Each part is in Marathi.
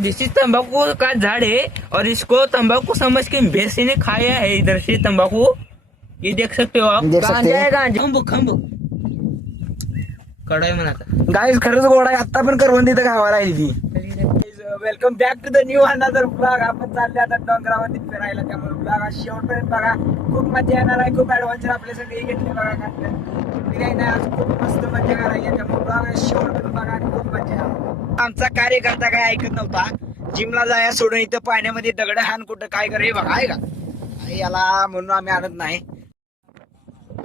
दिस इज तंबाकू का झाड़ है और इसको तंबाकू समझ के भैंसे ने खाया है। इधर से तंबाकू ये देख सकते हो आप। देख सकते हैं। गांजा खंब खंब कडाई म्हणा गाईज खरंच गोड आहे. आता पण करवंदी तर खावा राहिली ती. Welcome back to the new another blog. आपण चालले आता डोंगरावरती फिरायला, त्यामुळे ब्लॉग आज शेवटपर्यंत बघा. खूप मजा येणार आहे. खूप ऍडव्हेंचर आपल्यासाठी घेतले बघा. नाही आज खूप मस्त मजा करायची आहे, त्यामुळे ब्लॉग शेवटपर्यंत बघा. खूप मजा येणार. आमचा कार्यकर्ता काय ऐकत नव्हता. जिमला जाया सोडून इथं पाण्यामध्ये दगड हान कुठं काय करे बघा. आहे का याला म्हणून आम्ही आणत नाही.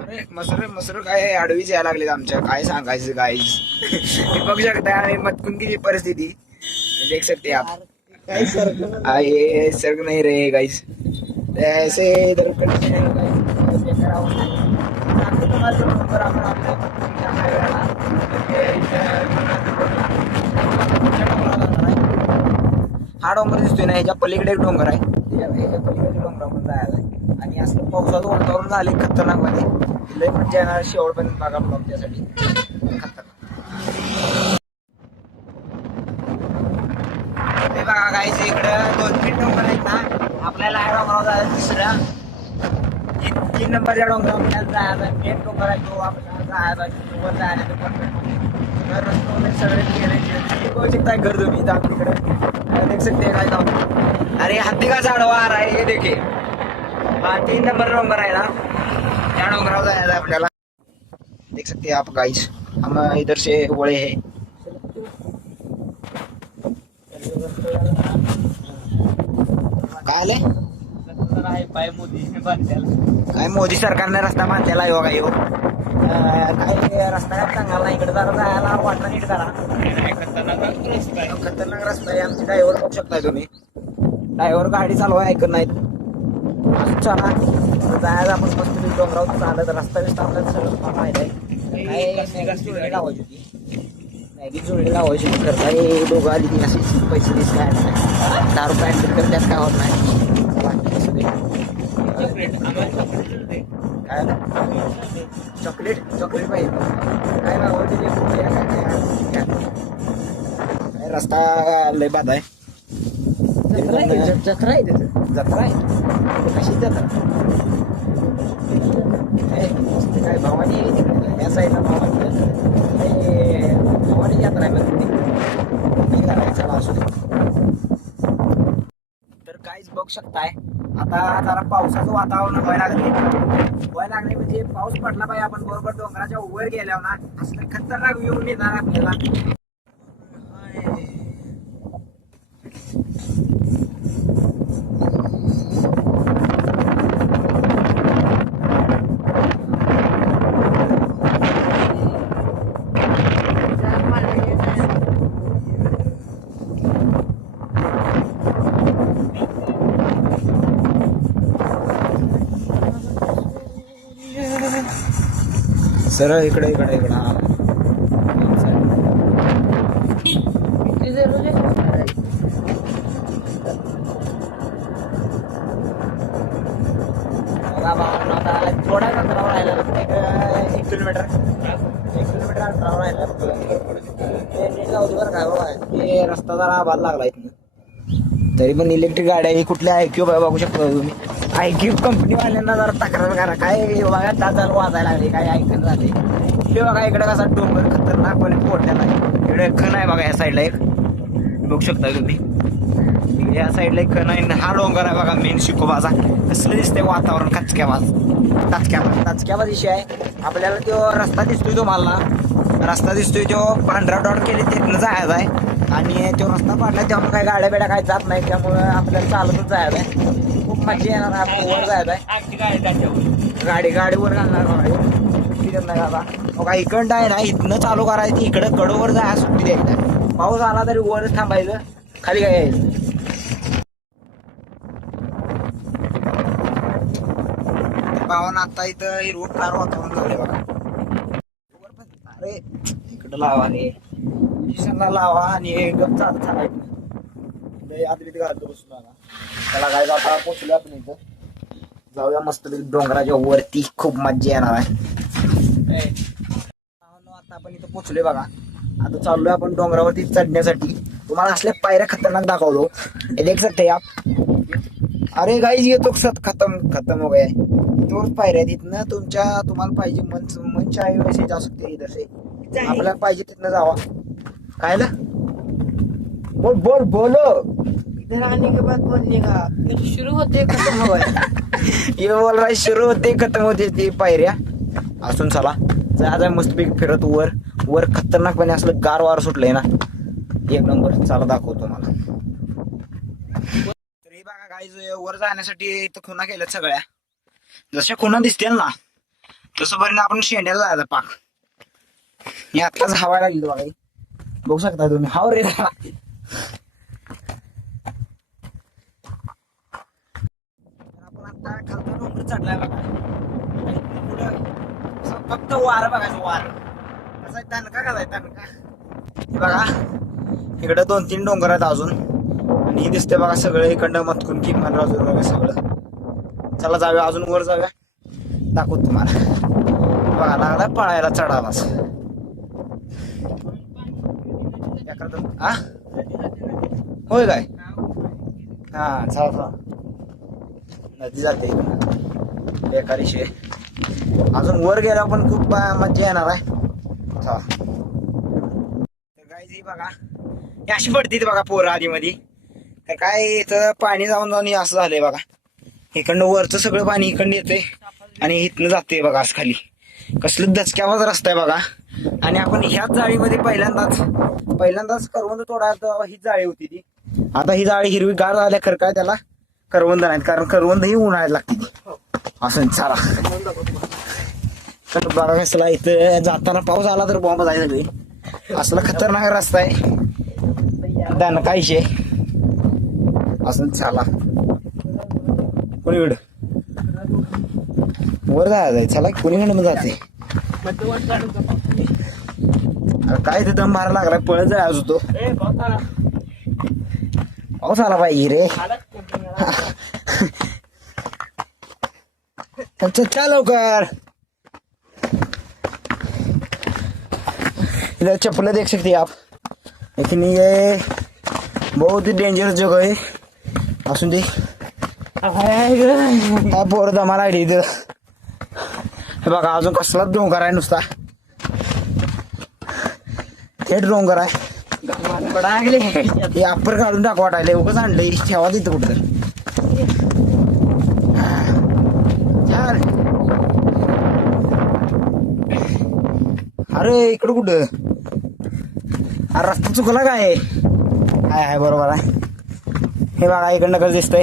अरे मसर काय आडवीच यायला लागले आमच्या. काय सांगायचं गाईज. बघू शकता आम्ही मतकून की परिस्थिती देख सकते आप. ये सर्ग नहीं रहे गाइस. ऐसे इधर हा डोंगर दिसतोय ना, ह्याच्या पलीकडे एक डोंगर आहे. ह्याच्या पलीकडे डोंगरावर जायला आहे. आणि असं पावसाचं वातावरण झाले खतरनाक मध्ये लय मजा येणार. शेवटपर्यंत बघा ब्लॉग त्यासाठी खतरनाक. बघा गाईच इकडं 2-3 डोंगर आहेत ना. आपल्याला हा डोंगरावर जायचं तिसरा 3 नंबरच्या डोंगरावर आपल्याला जायचं. मेन डोंगर आहे तो आपल्याला जायचा. वर जायला रस्ते सगळे गेले. बघू शकता घर तुम्ही जाऊन तिकडे देख सकते काय जाऊन. अरे हत्ती का झाड आ रहा है ये देखे. हा 3 नंबर डोंगर आहे ना, त्या डोंगरावर जायचं आपल्याला. देख सकते आप गाइस. हम इधर से वळे है. काय आले पाय मोदी बांधलेला. काय मोदी सरकारने रस्ता बांधलेला आहे बघा. यो काय रस्ता काय चांगला नाही. इकडे जरा जायला वाटलं नीट करा. खतरनाक रस्ता आहे. आमचे ड्रायव्हर बघू शकताय तुम्ही. ड्रायव्हर गाडी चालवाय ऐकत नाहीत. चला जायला आपण मस्त डोंगरावर चालत. रस्ता बिस्ता आपल्याला सगळं माहित आहे. काय जुळणी लावायची होती. मॅगी जुळणी लावायची होती. करता हे दोघं आली ती अशी पैसे दिसले काय 10 रुपये ऍडमिट कर, त्यात काय होत नाही. चॉकलेट पाहिजे काय काय रस्ता लय बाद आहे. जत्रा आहे कशी जत्रा काय भवानी या साईडला भवानी यात्रा आहे बघ. चला असू दे. तर काहीच बघू शकताय आता जरा पावसाचं वातावरण व्हायला लागले म्हणजे पाऊस पडला पाहिजे. आपण बरोबर डोंगराच्या वर गेल्यावर ना असं खतरनाक व्ह्यू येणार आपल्याला. सरळ इकडे हा थोडा अंतरावर राहिला. 1 किलोमीटर अंतरावर राहिला. काय बाबा हे रस्ता जरा बाद लागला इथनं. तरी पण इलेक्ट्रिक गाड्या ही कुठल्या IQ बघू शकता तुम्ही. IQ कंपनीवाल्यांना जरा तक्रार करा. काय बघा दादाला वाजायला लागले. काय ऐकत झाले. इकडे बघा इकडे कसा डोंगर खतरनाकपणे पोटण्यात आहे. इकडे खण आहे बघा. या साईडला एक बघू शकता तुम्ही. इकडे या साईडला एक खण आहे. हा डोंगर आहे बघा मेन शिकोबाचा. कसलं दिसतंय वातावरण. ताचक्याबाज विषय आहे. आपल्याला तो रस्ता दिसतोय तुम्हाला. रस्ता दिसतोय तो पांढरा डॉट केले तिथनं जायचं आहे. आणि तो रस्ता पाडला त्यामुळे काही गाड्या बिड्या काही जात नाही. त्यामुळे आपल्याला चालतच जायचं आहे. खूप मजा येणार. आपण वर जायचं आहे. गाडीवर घालणार बघा. इकडं आहे ना इथनं चालू करायचं. इकडं कडोवर जायला सुट्टी द्यायचं. पाऊस आला तरी वरच थांबायचं. खाली काय यायचं. पावन आता इथं हिरवगार वातावरण झालंय बघा. अरे इकडं लावा रे स्टेशनला लावा आणि गप चालायचं. आदलीत घालतो बसून आला त्याला काय. आता पोचलो आपण इथं. जाऊया मस्त डोंगराच्या वरती. खूप मजा येणार आहे. आता आपण इथं पोचलोय बघा. आता चाललोय आपण डोंगरावरती चढण्यासाठी. तुम्हाला असल्या पायऱ्या खतरनाक दाखवलो. ये देख सकते आप. अरे गाईज ये तो खतम खतम हो गया है. तोच पायऱ्या तिथनं तुम्हाला पाहिजे मन चाहे वैसे जा सकते इधर से. आपल्याला पाहिजे तिथनं जावा. काय ला बोल बोल बोलो. इधर आने के बाद बोलने का फिर शुरू होते खत्म हो गया. ये बोल रहा शुरू होते खतम होते ती पायऱ्या. असून चला जायचं मस्तपैकी फिरत वर वर खतरनाकपणे असलं गार वार सुटलंय ना. एक नंबर. चला दाखवतो मला. तर हे बघा गाईज वर जाण्यासाठी इथं खुणा केल्यात सगळ्या. जशा खुणा दिसतील ना तसं बरं आपण शेंड्याला जायचं पाक. हे आत्ताच हवा लागली बघा. बघू शकता तुम्ही. हाव रे आपण आता खालचा डोंगर चढलाय बघा. फक्त वार बघायचं वार कसा तणका कसा तणका. हे बघा इकडे 2-3 डोंगर आहेत अजून आणि हे दिसते बघा सगळं इकडनं मतकून की मनराजूर वगैरे सगळं. चला जाऊया अजून वर जाऊया दाखवत तुम्हाला. बघा लागला पळायला चढावाच. होय काय हा चला चला. नदी जाते बेकारीशी. अजून वर गेला पण खूप मज्जा येणार आहे. चला तर गाईज ही बघा ही अशी पडते बघा पोरं आधी मध्ये. तर काय इथं पाणी जाऊन जाऊन असं झालंय बघा. इकडनं वरचं सगळं पाणी इकडनं येते आणि इथनं जाते बघा असं खाली. कसलं दचक्यावाच रस्ता आहे बघा. आणि आपण ह्याच जाळीमध्ये पहिल्यांदाच करवंद तोडायला हीच जाळी होती ती. आता ही जाळी हिरवी गार झाल्या खरं काय त्याला करवंद नाहीत कारण करवंद ही उन्हाळ्यात लागते. असं चला तर बघा कसला इथं जाताना पाऊस आला तर बॉम्ब जाय सगळी. असला खतरनाक रस्ता आहे दणकायचे. असं चला कोणीकडं वर जायचं चला कोणीकडे मग जाते. काय ते दम मारा लागलाय पळत जाय आज होतो. पाऊस आला पाहिजे रे. चल लवकर. इधर चप्पल देख सकते आप. लेकिन ये बहुत ही डेंजरस जगह है. असून दे हा पोर दमा लागली इथं. हे बघा अजून कसला डोंगर आहे नुसता. थेट डोंगर आहे. हे अप्पर काढून टाक वाटायला उगाच आणलंय ठेवा तिथं कुठं. अरे इकडं कुठं अरे रस्ता चुकला काय. हाय बरोबर आहे. हे बघा इकडनं कसं दिसतंय.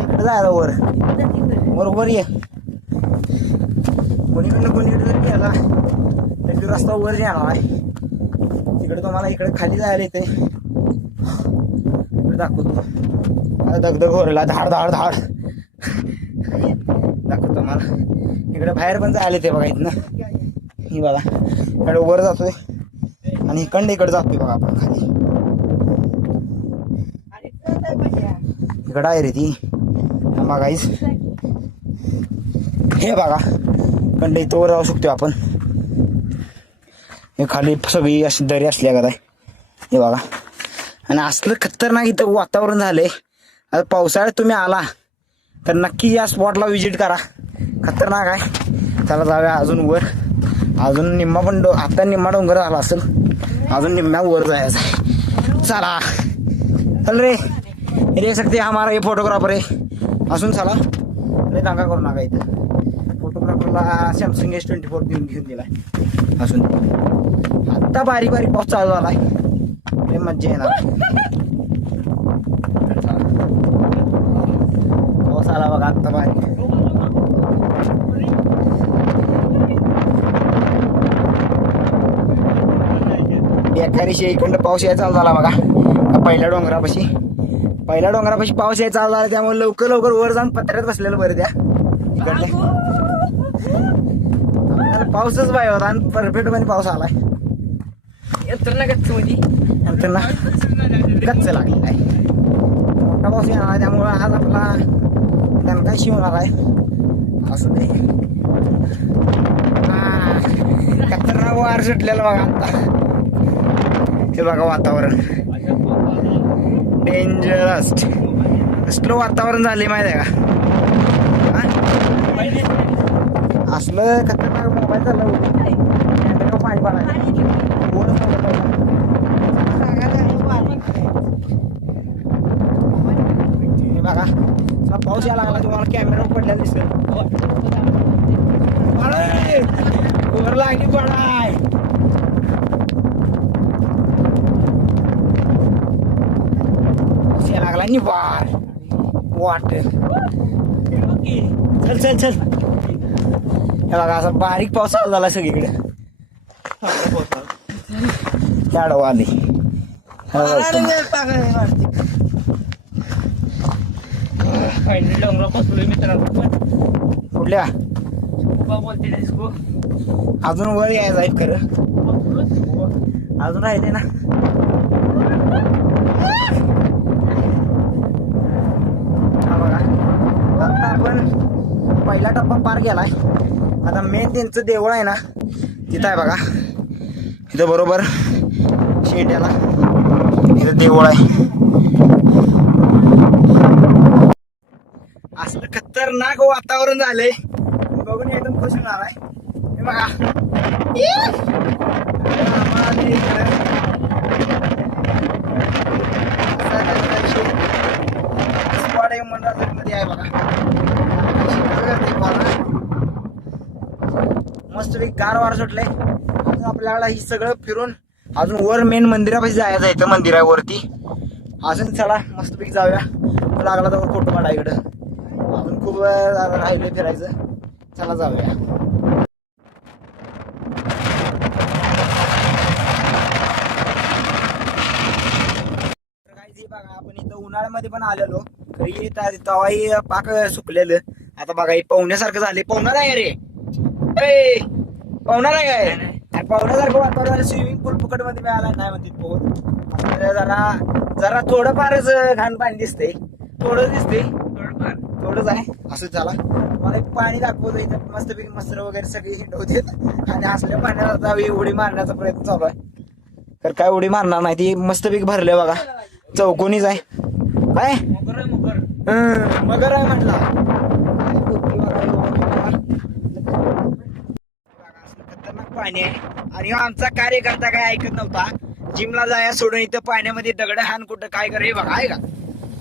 इकडं जायला वर बरोबर ये. कोणीकडे जर गेला तर रस्ता वर जाणार आहे. तिकडे तुम्हाला इकडे खाली जायला येते. दाखवतो दगदग होरला धाड धाड धाड दाखवतो मला. इकडे बाहेर पण जायला येते बघा इथनं. ही बघा इकडे वर जातोय आणि इकडे जातोय बघा आपण खाली. इकडं आहे रे ती बघायच. हे बघा कंड इथं वर जाऊ शकतो आपण. हे खाली सगळी अशी दरी असल्या का. हे बघा आणि असलं खतरनाक इथं वातावरण झालंय. आता पावसाळ्यात तुम्ही आला तर नक्की या स्पॉटला व्हिजिट करा. खतरनाक आहे. चला जाऊया अजून वर. अजून निम्मा पण आता निम्मा डोंगर झाला असेल. अजून निम्म्या वर जायचं आहे. चला चल रे. हे देख सकते हमारा ये फोटोग्राफर आहे. असून चला नाही दंगा करू नका. इथं फोटोग्राफरला सॅमसंग S24 घेऊन दिलाय. असून आत्ता बारीक बारीक पाऊस चालू झालाय. मज्जा येणार. पाऊस आला बघा आत्ता बारीक. बेकारीशी इकडं पाऊस यायचा चालू झाला बघा. पहिल्या डोंगरापाशी पाऊस यायचा चालू झाला. त्यामुळे लवकर वर जाऊन पत्र्यात बसलेलं बरं. त्या इकडले पाऊसच पाहिजे होता आणि परफेक्टपणे पाऊस आलाय. नंतर ना गच्च लागलेला आहे. मोठा पाऊस येणार आहे त्यामुळं आज आपला दणका शिवणार आहे. असं ते खतरनाक वार सुटलेला बघा आता. हे बघा वातावरण डेंजरस कसलं वातावरण झाले माहिती आहे का? असलं खतरनाक मोबाईल चालला कॅमेरा पाणी पाडायला बघा पाऊस यायला लागला तुम्हाला कॅमेरा पडलेला दिसेल वर लागली पडाय लागला निवार वाट चल चल चल हे बघा असा बारीक पाऊस चालू झाला सगळीकडे गाडवा आली फायनली डोंगरा बसलोय मित्रांनो. कुठल्या बोलते डिस्को अजून वर यायचं आहे खरं अजून राहिले ना हा बघा आता आपण पहिला टप्पा पार केलाय आता मेन त्यांचं देऊळ आहे ना तिथं आहे बघा इथं बरोबर शेट्याला इथं देऊळ आहे असलं खतरनाक वातावरण झालंय बघून एकदम खुश होणार आहे हे बघा मध्ये आहे बघा मस्त गार वार सुटलंय अजून आपल्याला ही सगळं फिरून अजून वर मेन मंदिरापाशी जायचं आहे मंदिरावरती अजून चला मस्तपैकी जाऊया लागला तर फोटो काढा इकडं अजून खूप राहिले फिरायचं चला जाऊया बघा आपण इथं उन्हाळ्यामध्ये पण आलेलो खरी तवाही पाक सुकलेलं आता बघा हे पाहुण्यासारखं झाले पाहुणार आहे रे पाहुणार आहे काय पाहुण्यासारखं वातावरण स्विमिंग पूल फुकट मध्ये मिळाला नाही म्हणते पोहत जरा जरा थोडंफारच घाण पाणी दिसतंय थोडं दिसतंय थोडंच आहे असं झाला मला एक पाणी दाखवतो इथं मस्तपैकी मस्तर वगैरे सगळी हिंडवते आणि असल्या पाण्याला जावी उडी मारण्याचा प्रयत्न चालू आहे तर काय उडी मारणार नाही ती मस्तपैकी भरले बघा चौकोनीच आहे काय मगर आहे म्हटला खतरनाक पाणी आहे आणि आमचा कार्यकर्ता काय ऐकत नव्हता जिमला जाया सोडून इथं पाण्यामध्ये दगड हान कुठं काय करे बघा आहे का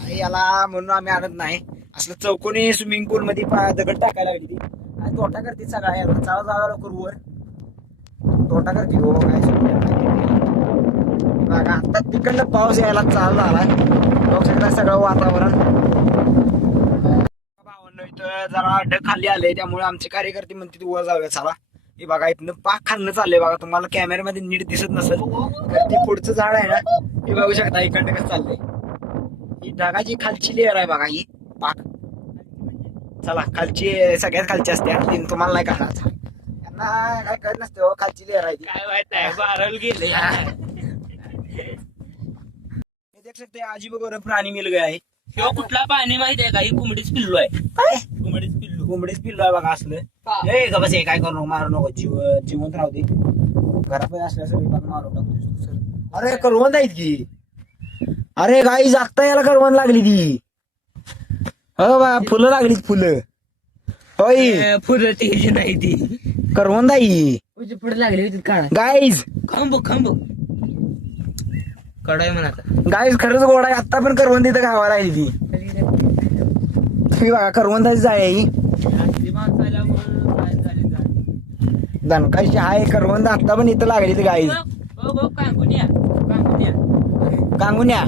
याला म्हणून आम्ही आणत नाही असलं चौकोनी स्विमिंग पूल मध्ये दगड टाकायला लागली ती आणि तोटा करते सगळा याला चाला जावा लवकर वर तोटा करते हो काय बघा आता तिकडनं पाऊस यायला चालू झालाय बघू शकता सगळं वातावरण भावांनो इथं जरा ढग खाली आले त्यामुळे आमचे कार्यकर्ते म्हणते वर जाऊया चला हे बघा इथनं पाक खाल्लं चाललंय बघा तुम्हाला कॅमेऱ्यामध्ये नीट दिसत नसेल तर ते पुढचं झाड आहे ना हे बघू शकता इकडनं कसं चाललंय ही ढगाची खालची लेअर आहे बघा ही पाक चला खालची सगळ्यात खालची असते आणि तुम्हाला नाही कळणार त्यांना काय कळत नसते हो खालची लेअर आहे ती काय माहित आहे बाराल गेले देख सकते अजीब गरीब प्राणी मिल गया आहे किंवा कुठला पाणी माहिती आहे का ही कोंबडीच पिल्लू आहे काय कोंबडीच पिल्लू आहे बघा असलं हे का बस हे काय करू नको मारू नको जिवंत राहू दे घरामध्ये असल्या सगळी मारू टाकतो सर अरे करवंद आहेत की अरे गाई जागता याला करवंद लागली ती हो बा फुलं लागली फुलं होय फुलं ती नाही ती करवंद आहे पुढे लागली होती काढा गाईज खांब कडाय म्हणा गाईज खरंच गोड आहे आता पण करवंद इथं गावाला आहे ती बघा करवंदाची जाळी आहे दणकाची आहे करवंद आता पण इथं लागली ती गाईज कांगुन्या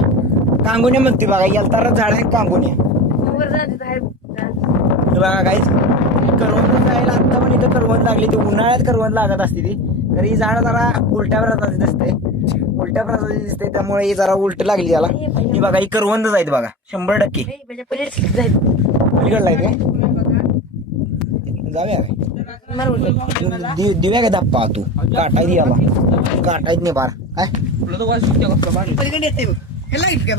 म्हणते बघा याला झाड आहे कांगुन्या बघा गाईज करवंद जायला आता पण इथं करवंद लागली ती उन्हाळ्यात करवंद लागत असते ती तर ही झाड जरा उलट्या प्रकारची दिसते त्यामुळे ही जरा उलट लागली याला ही बघा ही करवंदच आहेत बघा 100% पलीकडला आहे काय जाऊया दिव्या काय धप्पा तू काटाय याला काटायच नाही बार काय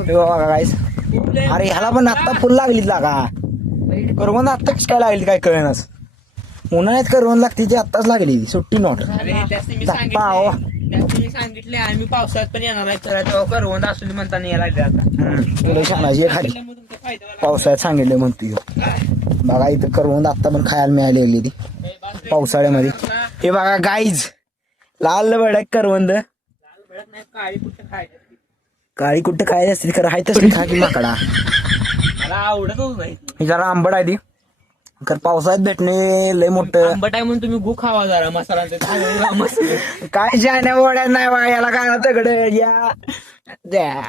बघा गाईस अरे ह्याला पण आत्ता फुल लागलीत लागा करवंद आत्ताच काय लागली काय कळेनच उन्हाळ्यात करवंद लागते ती आत्ताच लागली सुट्टी नोट धप्पा त्याने सांगितले आम्ही पावसाळ्यात पण येणार आहे तर तेव्हा करवंद असू दे म्हणताना यायला लागले आता. तुला छानाची खाली तुमचा फायदा व्हायला पावसाळ्यात सांगितले म्हणतो ह्यो. बघा इथं करवंद आता पण खायला मिळाली ती लागला. पावसाळ्यामध्ये. हे बघा गाईज लाल भडक करवंद. लाल भडक नाही काळी कुठं खायचं काळी कुठं काय असते खरं हाय तसली खा की माकडा. मला आवडतच नाही ती. ही जरा आंबट आहे ती खरं पावसाळ्यात भेटणे लय मोठं. आंबट आहे म्हणून तुम्ही गु खावा जरा मसाला ते चांगला मस्त. काय जाण्या वड्या नाही बा याला काय तगड या द्या.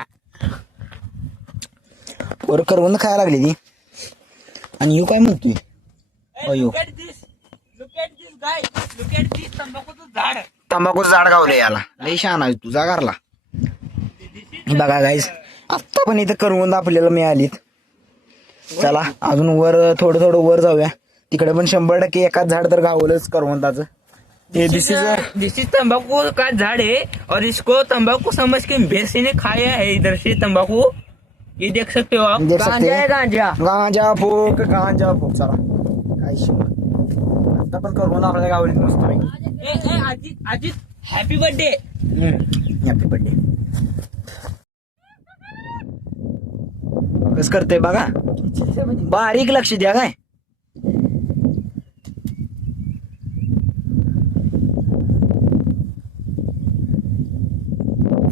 वर करवंद खायला लागली ती. आणि यू काय म्हणतोय अयो Look at this. Look at this guy. Look at this तंबाखूचं झाड. तंबाखूचं झाड गावले याला लय छान आहे तुझा घरला. बघा गाईस आत्ता पण इथं करवंद आपल्याला मिळालीत. चला अजून वर थोडं थोडं वर जाऊया. तिकडे पण 100% एकाच झाड तर गावलंच करवंदाचं. हे दिस इज तंबाकू का झाड़ है और इसको तंबाकू समझ के भैंसे ने खाया है इधर से तंबाकू. ये देख सकते हो आप. देख सकते हैं. गांजा गांजा फूक चला काय शिव आता पण करवंद आपल्याला गावलीत मस्त पैकी. ए Ajit Ajit happy birthday. Happy birthday. कस करते बघा बारीक लक्ष द्या काय.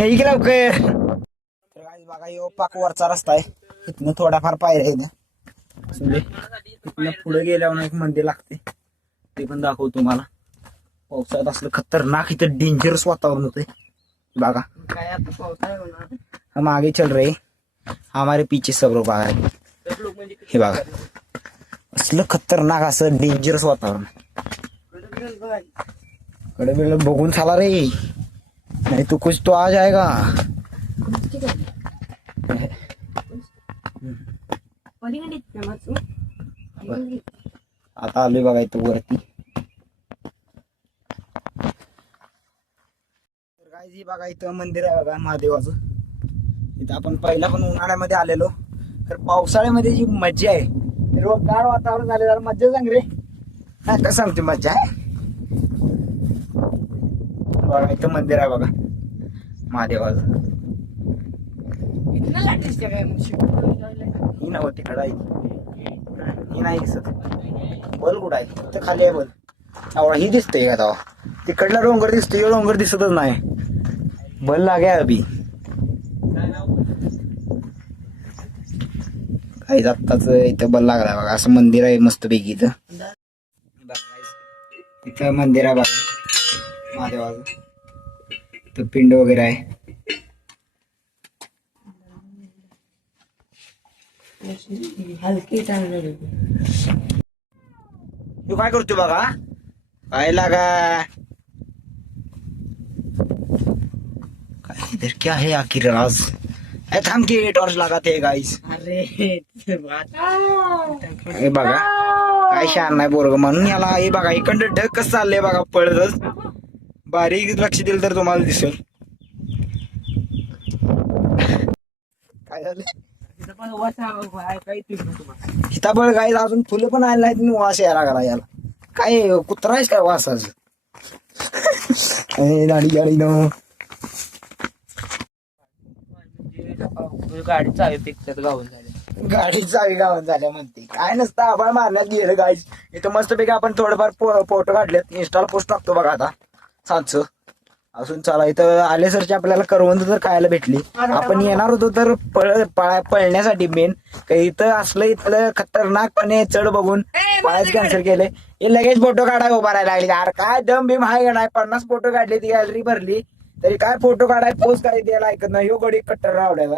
इकडे लवकर. बघा यो पाक वरचा रस्ता आहे. इथनं थोडाफार पायऱ्या आहे. इथनं पुढे गेल्यावर एक मंदिर लागते ते पण दाखवतो तुम्हाला. पावसाळ्यात असलं खतरनाक इथं डेंजरस वातावरण होतंय बघा. काय आता पावसाळा होणार. हम आगे चल रहे हमारे पीछे सब लोग आ रहे. हे बघा असलं खतरनाक असं डेंजरस वातावरण. कडे वेळ बघून चाला रे नाही तो कुछ तो आ जाएगा. आता आलोय बघा इथं वरती. गायजी बघा इथं मंदिर आहे बघा महादेवाचं. इथं आपण पहिला पण उन्हाळ्यामध्ये आलेलो तर पावसाळ्यामध्ये जी मज्जा आहे गार वातावरण झाले जरा मज्जा सांग रे. काय सांगते मज्जा आहे. बघा इथं मंदिर आहे बघा महादेवाचं. ही नव्हती तिकडं आहे. ही नाही दिसत. बल कुठं आहे इथं खाली आहे बल. आवडा ही दिसतंय का तेव्हा. तिकडला डोंगर दिसतोय डोंगर दिसतच नाही. बल लागे अभि काही आत्ताच इथं बल लागला बघा. असं मंदिर आहे मस्त पैकी इथं. इथं मंदिर आहे बघा महादेवाचं. इथं पिंड वगैरे आहे. हलकी चांगलं. तू काय करतोय बघा काय लागा. काय इधर क्या है आखिर राज. थांब की टॉर्च लगाते गाईस. अरे हे बघा काय शान नाही बोरग म्हणून याला. हे बघा इकडं ढग कसं चाललंय बघा पळतच. बारीक लक्ष दिलं तर तुम्हाला दिसेल. काय झालं सीताफळ गाईस अजून फुलं पण आले नाहीत. वास यायला लागला याला. काय कुत्रा आहेस काय वासाच. गाडी गाडी न गाडी चालू पिक्चर गावून झाले. गाडी चावी गावात झाल्या म्हणते. काय नसतं आभाळ मारण्यात गेलं गाईस. इथं मस्त पैकी आपण थोडंफार फोटो काढलेत. इंस्टाला पोस्ट टाकतो बघा आता सातचं असून. चला इथं आले सरची आपल्याला करवंद तर खायला भेटली. आपण येणार होतो तर पळण्यासाठी मेन काही इथं असलं इथलं खतरनाकपणे चढ बघून पळायचं कॅन्सल केले. हे लगेच फोटो काढाय उभा राहायला लागले. अरे काय दम बिम हाय नाही. 50 फोटो काढले ती गॅलरी भरली तरी काय फोटो काढाय पोस्ट काय द्यायला ऐकत नाही. यो गडी कट्टर रावड्याला.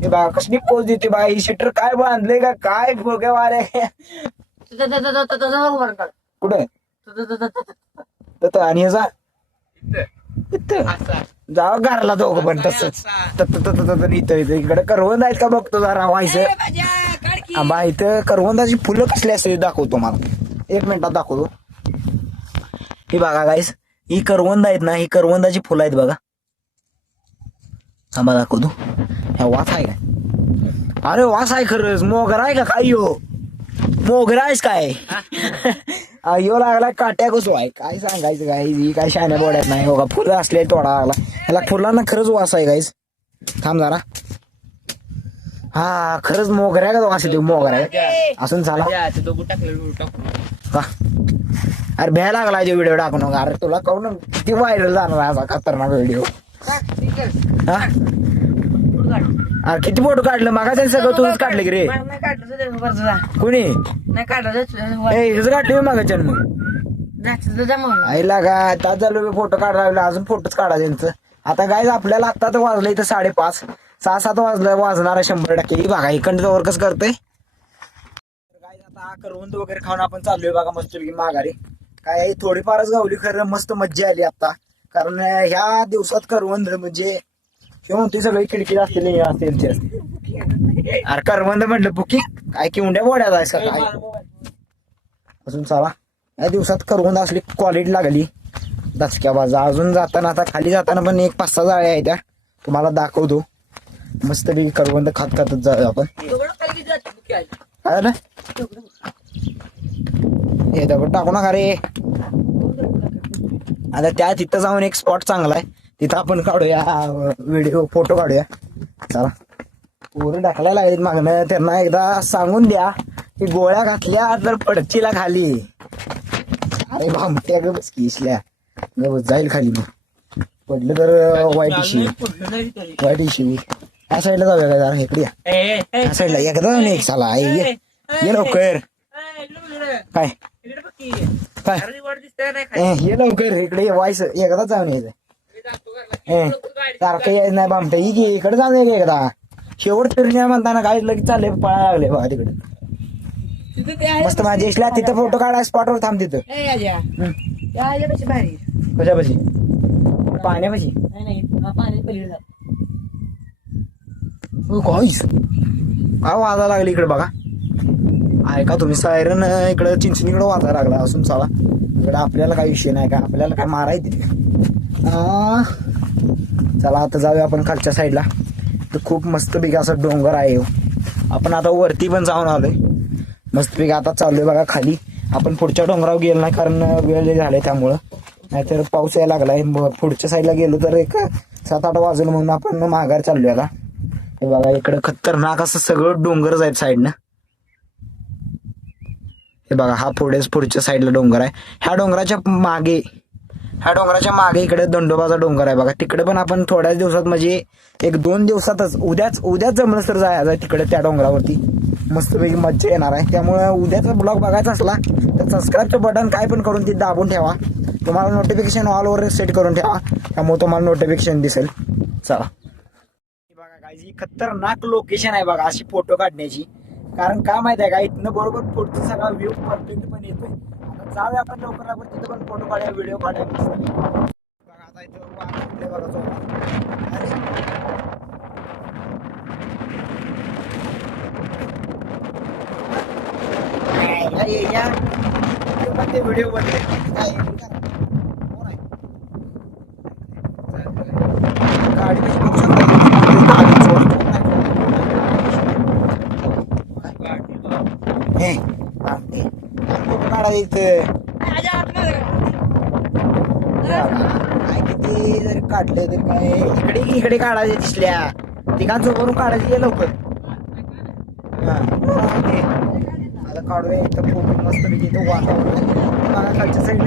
हे बघा कसली पोस्ट देते बाई. शटर काय बांधले का काय भोग्या वारे. कुठे आणि ह्याचा जाव घरला दोघं पण तसंच इथं इकडे करवंद आहेत का बघतो जरा व्हायचं. बा इथं करवंदाची फुलं कसली असते दाखवतो मला. 1 मिनिटात दाखवतो. ही बघा गाईस ही करवंद आहेत ना. ही करवंदाची फुलं आहेत बघा. थांबा दाखवतो. ह्या वास आहे काय. अरे वास आहे खरंच. मोगरा आहे का काय. यो मोगरा आहेस काय. यो लागला काट्या घुसवाय काय सांगायचं काय ही काय शाण्या बोड्यात नाही हो का फुलं असले तोडा लागला ह्याला फुलांना खरंच वास आहे गाईस थांब जरा हा खरंच मोगऱ्या का वास येतो मोगऱ्या असून झाला का अरे भ्या लागला व्हिडिओ टाकू नका अरे तुला कळून किती व्हायरल जाणार असा खतरनाक व्हिडिओ हा अरे किती फोटो काढलं मागा सगळं तुझंच काढलं की रे नाही काढलं वरचा कुणी नाही काढलं हेच काढले मागाच्या मग जमवलं आईला काय तास झालो फोटो काढायला अजून फोटोच काढा त्यांचं आता काय आपल्याला आता तर वाजलं इथं 5:30 6-7 वाजलं वाजणार 100% ही बघा इकडं वर कसं करतोय काय आता करवंद वगैरे खाऊन आपण चाललोय बघा मस्त माघारी काय थोडीफारच गावली खरं मस्त मज्जा आली आता कारण ह्या दिवसात करवंद म्हणजे किंवा ती सगळी खिडकी असते अरे करवंद म्हटलं बुकी काय किंड्या बोड्या जायचं काय अजून चला या दिवसात करवंद असली क्वालिटी लागली दचक्या बाजा अजून जाताना आता खाली जाताना पण 5-6 जाळ्या आहेत त्या तुम्हाला दाखवतो मस्त बी करवंद खात खातच जाऊया आपण काय ना हे दगड टाकू नका रे आता त्या तिथं जाऊन एक स्पॉट चांगला आहे तिथं आपण काढूया व्हिडिओ फोटो काढूया चला पोरं टाकलेला आहेत मागणं त्यांना एकदा सांगून द्या की गोळ्या घातल्या तर पडचीला खाली अरे भामट्या ग बस किसल्या जाईल खाली मग पडलं तर वाईट इश्यू या साईडला जाऊया का जरा इकडे या साईडला एकदा जाऊन एक साला ये लवकर काय काय ये लवकर इकडे वाईस एकदा जाऊन यायचं सारखं यायचं नाही भामट्या इकडे जाऊन यायचं एकदा शेवट फिरण्या म्हणताना काय लगेच चालले पळायला लागले बघा तिकडे मस्त माझ्या इसल्या तिथं फोटो काढा स्पॉटवर थांब तिथं भारी कशापाशी पाण्यापाशी नाही पाणी पलीकडे काय वाजा लागली इकडे बघा ऐका तुम्ही सायरन इकडे चिंचणीकडे वाजायला लागला असून चला इकडे आपल्याला काही विषय नाही का आपल्याला काय मारायचं चला आता जाऊया आपण खालच्या साईडला तर खूप मस्तपैकी असं डोंगर आहे आपण आता वरती पण जाऊन आलोय मस्तपैकी आता चाललोय बघा खाली आपण पुढच्या डोंगरावर गेलो नाही कारण वेळ झालाय त्यामुळं नाहीतर पाऊस यायला लागलाय पुढच्या साईडला गेलो तर एक 7-8 वाजलं म्हणून आपण माघार चाललोय आता हे बघा इकडं खतरनाक असं सगळं डोंगर आहेत साईडनं हे बघा हा पुढच्या साईडला डोंगर आहे ह्या डोंगराच्या मागे इकडे दंडोबाचा डोंगर आहे बघा तिकडे पण आपण थोड्याच दिवसात म्हणजे 1-2 दिवसातच उद्याच जमलं तर जायचं तिकडे त्या डोंगरावरती मस्तपैकी मज्जा येणार आहे त्यामुळे उद्याचा ब्लॉग बघायचा असला तर सबस्क्राईबचं बटन काय पण करून ती दाबून ठेवा तुम्हाला नोटिफिकेशन ऑलवर सेट करून ठेवा त्यामुळे तुम्हाला नोटिफिकेशन दिसेल चला बघा काय ही खतरनाक लोकेशन आहे बघा अशी फोटो काढण्याची कारण काय माहिती आहे का इथनं बरोबर पुढचा सगळा व्ह्यू परफेक्ट पण येतोय आता जाऊया आपण लवकर तिथं पण फोटो काढूया व्हिडिओ काढूया बघा आता इथं वाघ बघा ते व्हिडिओ बनले गाडी कशी बघू फोटो काढायचं काय किती जरी काढलं तरी काय इकडे काढायचे दिसल्या तिघांसोबरून काढायचे लवकर आता काढूया इथं फोटो मस्त पैकी इथं वातावरण बघा खालच्या साईडला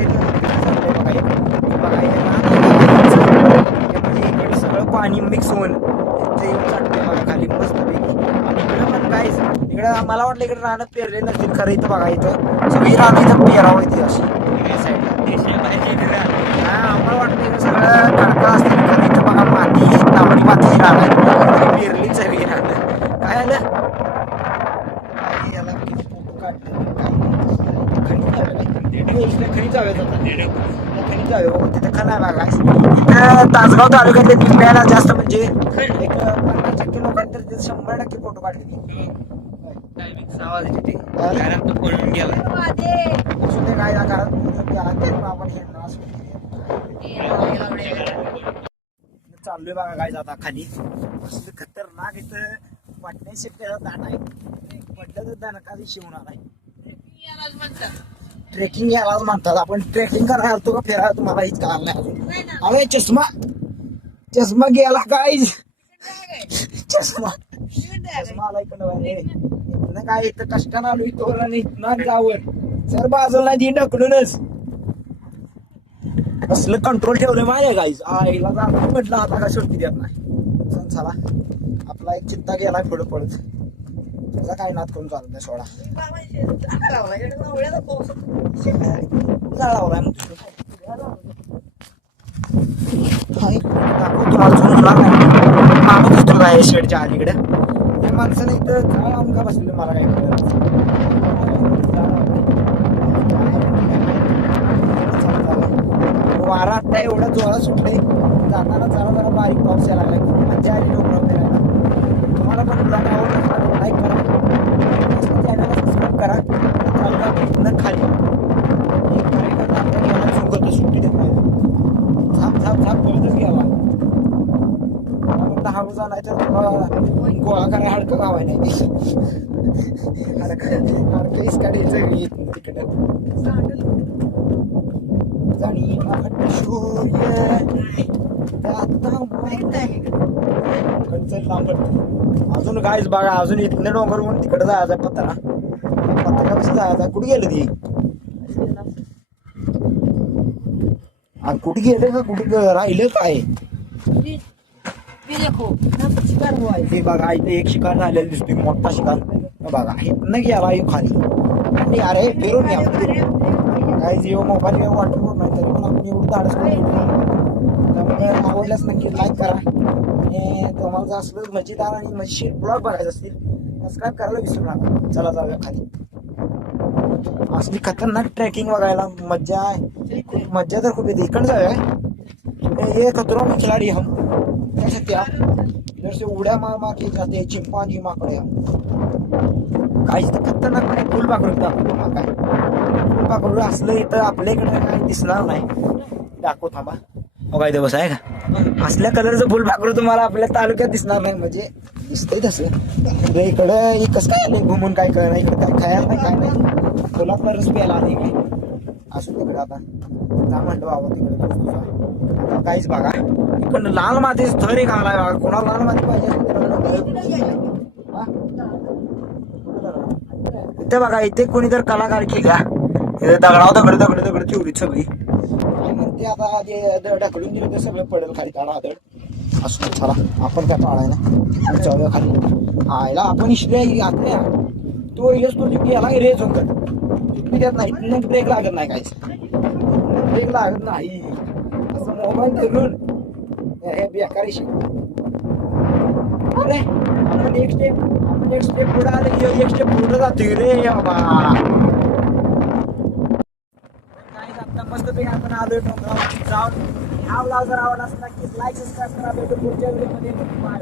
म्हणजे इकडे सगळं पाणी मिक्स होऊन इथे येऊन चाटते बघा खाली मस्त पैकी आणि इकडे पण काय इकडं मला वाटलं इकडे रानं पेरले नसतील खरं इथं बघा इथं सगळी रानं इथं पेरावं येते अशी साईडला आम्हाला वाटतं इकडे सगळं खडका असतील खरं इथं बघा माती तांबडी मातीची रान आहे पेरली सगळी रानं काय आलं खरी जाऊया तिथे खना बघा इथं तासगाव तालुक्यातले दिंड्याला जास्त म्हणजे एक 50% लोकांनी तर 100% फोटो काढले काय आपण चाललोय बघा काय जाता खाली खतरनाक इथं वाटण्याची शक्यता दाट आहे पडलं तर दणका शिवून आलाय ट्रेकिंग यालाच म्हणतात. आपण ट्रेकिंग करायला आलतो का फिरायला तुम्हाला हीच कळालं नाही अजून. अरे चष्मा गेला काय चष्मा आला इकडं काय इथं कष्टानं आलो इथं आणि इथं जावर सर बाजूला ती ढकलूनच कसलं कंट्रोल ठेवलं माझ्या गाईज आईला जाणार म्हटलं आता का सुट्टी देत नाही. चल चला आपला एक चित्ता गेला पुढं पडत त्याचा काय नाद करून चालत नाही सोडा. जाळावलाय मग दाखव तुम्हाला जुनं होणार नाही. माणूस दिसतो काय शेडच्या अलीकडे त्या माणसाने इथं जाळ आणून का बसलेलं मला काय वारा आता एवढा जोरात सुटले जाताना जरा बारीक पाऊस यायला लागलाय. खूप मजा आली डोंगरावर फिरायला. तुम्हाला पण ब्लॉग आवडला लाईक करा चॅनलला सबस्क्राईब करा. चालू पुन्हा खाली एक कार्यक्रम आपल्या गेला सुरू सुट्टी देत नाही झाप बोलतच गेला हळू जा नाही तर गोळा करा हडकं गावाय नाही हडकं इसकाडीचं येत तिकडं जाणी अजून कायच बघा अजून इथलं डोंगर म्हणून तिकडे जायचा पत्रा कसं जायचा कुठे गेलं ती कुठे गेलं का कुठे राहिलं काय हे बघा इथे एक शिकार झालेला दिसतोय मोठा शिकार बघा इथनं गेला खाली आणि अरे फिरून या काही जीव मोबाईल वाटून नाही तरी पण आपण एवढं धाडस त्यामुळे आवडल्यास नक्की लाईक करा आणि तुम्हाला जर असलं मजेदार आणि मजेशीर ब्लॉग बघायचे असतील सबस्क्राईब करायला विसरू नका. चला जाऊया खाली. असली खतरनाक ट्रेकिंग बघायला मज्जा आहे. मज्जा तर खूप येते. इकडे जाऊया ये खतरो में खिलाडी हम कह सकते आप इधर से उड्या मार के जाते हैं चिंपांजी माकडे हम काहीच तर खतरनाक फुलपाखरू दाखवतो काय फुलपाखरू असलं इथं आपल्या इकडे काय दिसणार नाही. दाखव थांबा बघा इथे बसा आहे का असल्या कलरचं फुलपाखरू तुम्हाला आपल्या तालुक्यात दिसणार नाही. म्हणजे दिसतंय तसं इकडं कसं काय आलं घुमून काय कळलं इकडे काय खायला नाही काय नाही फुलातला रस प्यायला आले इकडे असू तिकडे आता जा म्हणतो बाबा तिकडे आता काहीच बघा इकडं लाल मातीच थर एक आलाय बघा. कोणाला लाल माती पाहिजे इथे बघा इथे कोणी तर कलाकार केल्या दगड ठेवली सगळी काय म्हणते आता ढकलून दिलं तर सगळं पडेल खाली काढा आदळ असं चला आपण काय पाळाय ना जाऊया खाली आयला आपण इशले आतल्या तो येस तो गेला रे झोंकत इतकी देत नाही इथून ब्रेक लागत नाही काहीच ब्रेक लागत नाही असं मोबाईल धरून हे बेकारीशी अरे आपण एक स्टेप पुढे आले एक स्टेप पुढे जातोय रे बाबा. आता मस्त पैकी आपण आलोय डोंगरावरती जाऊन हा व्लॉग जर आवडला असेल नक्कीच लाईक सबस्क्राईब करा. भेटू पुढच्या व्हिडिओमध्ये. बाय.